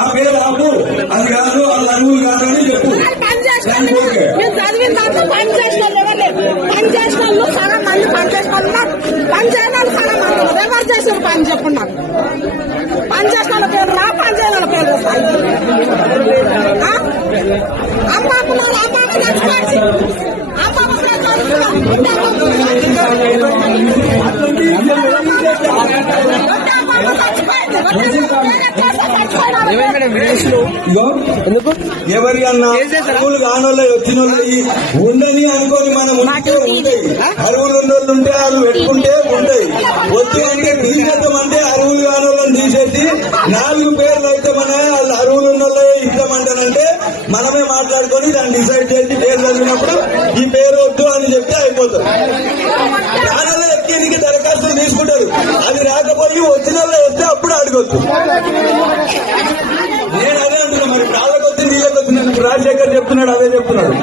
ఆ పేరు ఆపు, అది కాదు, వాళ్ళ అరువులు కాదు అని చెప్పు. మేము చదివిన దాంట్లో పని చేసిన వాళ్ళు ఎవరు లేదు. పని చేసిన వాళ్ళు చాలా మంది పని చేసిన వాళ్ళు ఉన్నారు. పని చేయని వాళ్ళు చాలా మంది ఉన్నారు. ఎవరు చేసిన పని చెప్పున్నారు. పని చేసిన వాళ్ళ పేరు రా, పని చేయని వాళ్ళ పేరు వస్తాయి. అమ్మాకు అమ్మాకు చచ్చిపోయింది. అమ్మాకు ఎవరి అన్నా అరువులు కానోళ్ళు వచ్చిన వాళ్ళు ఉండని అనుకోని మనం ఉంటాయి. అరువులు ఉన్నోళ్ళు ఉంటే అరువు పెట్టుకుంటే ఉంటాయి. వచ్చి అంటే తీసేద్దామంటే అరువులు కానోళ్ళని తీసేసి 4 పేర్లు అయితే మన వాళ్ళు అరువులు ఉన్నోళ్ళే ఇద్దామంటానంటే మనమే మాట్లాడుకొని దాన్ని డిసైడ్ చేసి పేరు చదివినప్పుడు ఈ పేరు వద్దు అని చెప్తే అయిపోతుంది. రానోళ్ళు ఎక్కేందుకు దరఖాస్తులు తీసుకుంటారు. అది రాకపోయి వచ్చిన వాళ్ళు వస్తే అప్పుడు అడగొచ్చు. నేను అదే అంటున్నా, మరి కాళ్ళకొచ్చి నీళ్ళకొచ్చి నన్ను రాజశేఖర్ చెప్తున్నాడు, అదే చెప్తున్నాడు.